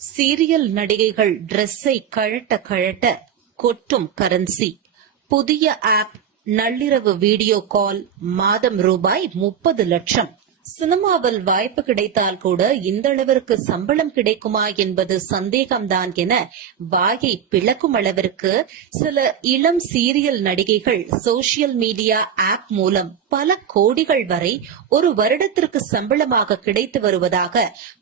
Serial நடிகைகள் டிரெஸ்ஸை கழட்ட கழட்ட கொட்டும் கரன்சி புதிய ஆப் நள்ளிரவு வீடியோ கால் மாதம் ரூபாய் முப்பது லட்சம். சினிமாவில் வாய்ப்பு கிடைத்தால் கூட இந்த அளவிற்கு சம்பளம் கிடைக்குமா என்பது சந்தேகம்தான் என வாயை பிளக்கும் அளவிற்கு சில இளம் சீரியல் நடிகைகள் சோசியல் மீடியா ஆப் மூலம் பல கோடிகள் வரை ஒரு வருடத்திற்கு சம்பளமாக கிடைத்து வருவதாக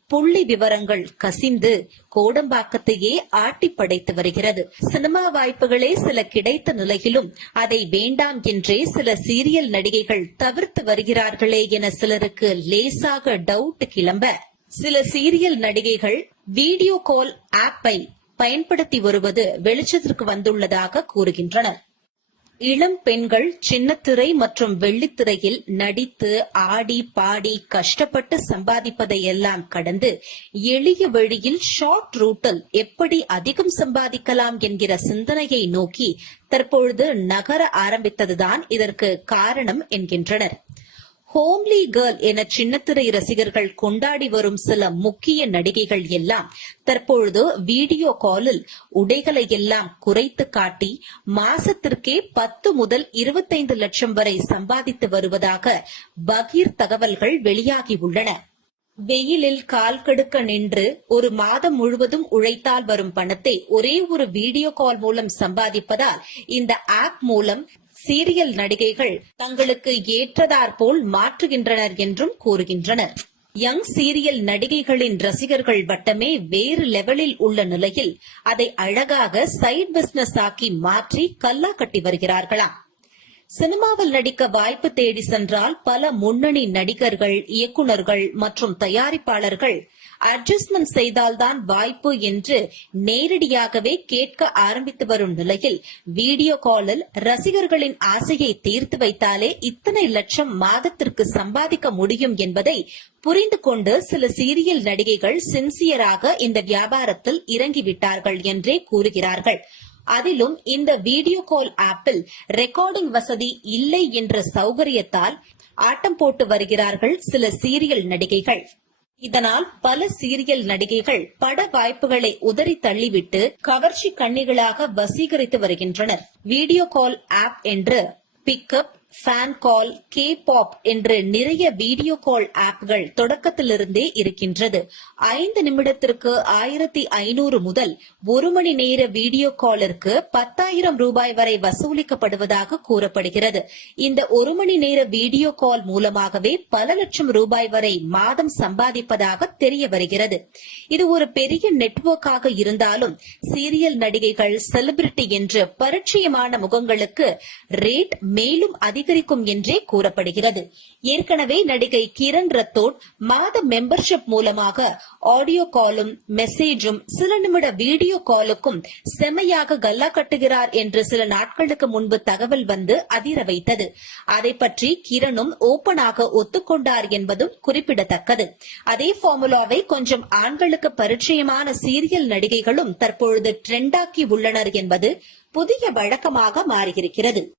புள்ளி விவரங்கள் கசிந்து கோடம்பாக்கத்தையே ஆட்டி படைத்து வருகிறது. சினிமா வாய்ப்புகளே சில கிடைத்த நிலையிலும் அதை வேண்டாம் என்றே சில சீரியல் நடிகைகள் தவிர்த்து வருகிறார்களே என சிலருக்கு லேசாக டவுட் கிளம்ப. சில சீரியல் நடிகைகள் வீடியோ கால் ஆப்பை பயன்படுத்தி வருவது வெளிச்சத்திற்கு வந்துள்ளதாக கூறுகின்றனர். இளம் பெண்கள் சின்னத்திரை மற்றும் வெள்ளித்திரையில் நடித்து ஆடி பாடி கஷ்டப்பட்டு சம்பாதிப்பதை எல்லாம் கடந்து எளிய வழியில் ஷார்ட் ரூட்டில் எப்படி அதிகம் சம்பாதிக்கலாம் என்கிற சிந்தனையை நோக்கி தற்பொழுது நகர ஆரம்பித்ததுதான் இதற்கு காரணம் என்கின்றனர். ஹோம்லி கேர்ள் என சின்னத்திரை ரசிகர்கள் கொண்டாடி வரும் சில முக்கிய நடிகைகள் எல்லாம் தற்பொழுது வீடியோ காலில் உடைகளை எல்லாம் குறைத்து காட்டி மாசத்திற்கே பத்து முதல் இருபத்தைந்து லட்சம் வரை சம்பாதித்து வருவதாக பகீர் தகவல்கள் வெளியாகியுள்ளன வெயிலில் கால் கடுக்க நின்று ஒரு மாதம் முழுவதும் உழைத்தால் வரும் பணத்தை ஒரே ஒரு வீடியோ கால் மூலம் சம்பாதிப்பதால் இந்த ஆப் மூலம் சீரியல் நடிகைகள் தங்களுக்கு ஏற்றதாற்போல் மாற்றுகின்றனர் என்றும் கூறுகின்றனர். யங் சீரியல் நடிகைகளின் ரசிகர்கள் வட்டமே வேறு லெவலில் உள்ள நிலையில் அதை அழகாக சைட் பிசினஸ் ஆக்கி மாற்றி கல்லா கட்டி வருகிறார்களாம். சினிமாவில் நடிக்க வாய்ப்பு தேடி சென்றால் பல முன்னணி நடிகர்கள் இயக்குநர்கள் மற்றும் தயாரிப்பாளர்கள் அட்ஜஸ்ட்மெண்ட் செய்தால்தான் வாய்ப்பு என்று நேரடியாகவே கேட்க ஆரம்பித்து வரும் நிலையில் வீடியோ காலில் ரசிகர்களின் ஆசையை தீர்த்து வைத்தாலே இத்தனை லட்சம் மாதத்திற்கு சம்பாதிக்க முடியும் என்பதை புரிந்து கொண்டு சில சீரியல் நடிகைகள் சின்சியராக இந்த வியாபாரத்தில் இறங்கிவிட்டார்கள் என்றே கூறுகிறார்கள். அதிலும் இந்த வீடியோ கால் ஆப்பில் ரெக்கார்டிங் வசதி இல்லை என்ற சௌகரியத்தால் ஆட்டம் போட்டு வருகிறார்கள் சில சீரியல் நடிகைகள். இதனால் பல சீரியல் நடிகைகள் பட வாய்ப்புகளை உதறி தள்ளிவிட்டு கவர்ச்சி கண்ணிகளாக வசீகரித்து வருகின்றனர். வீடியோ கால் ஆப் என்று pickup fan call K pop என்று நிறைய வீடியோ கால் ஆப்கள் தொடக்கத்திலிருந்தே இருக்கின்றது. ஐந்து நிமிடத்திற்கு ஆயிரத்தி ஐநூறு முதல் ஒரு மணி நேர வீடியோ காலிற்கு பத்தாயிரம் ரூபாய் வரை வசூலிக்கப்படுவதாக கூறப்படுகிறது. இந்த ஒரு மணி நேர வீடியோ கால் மூலமாகவே பல லட்சம் ரூபாய் வரை மாதம் சம்பாதிப்பதாக தெரிய வருகிறது. இது ஒரு பெரிய நெட்வொர்க்காக இருந்தாலும் சீரியல் நடிகைகள் செலிபிரிட்டி என்று பரிச்சயமான முகங்களுக்கு ரேட் மேலும் அதிக அதிகரிக்கும் என்றே கூறப்படுகிறது. ஏற்கனவே நடிகை கிரண் ரத்தோட் மாத மெம்பர்ஷிப் மூலமாக ஆடியோ காலும் மெசேஜும் சில நிமிட வீடியோ காலுக்கும் செமையாக கல்லா கட்டுகிறார் என்று சில நாட்களுக்கு முன்பு தகவல் வந்து அதிர வைத்தது. அதை பற்றி கிரணும் ஓபனாக ஒத்துக்கொண்டார் என்பதும் குறிப்பிடத்தக்கது. அதே ஃபார்முலாவை கொஞ்சம் ஆண்களுக்கு பரிச்சயமான சீரியல் நடிகைகளும் தற்பொழுது ட்ரெண்டாக்கி உள்ளனர் என்பது புதிய வழக்கமாக மாறியிருக்கிறது.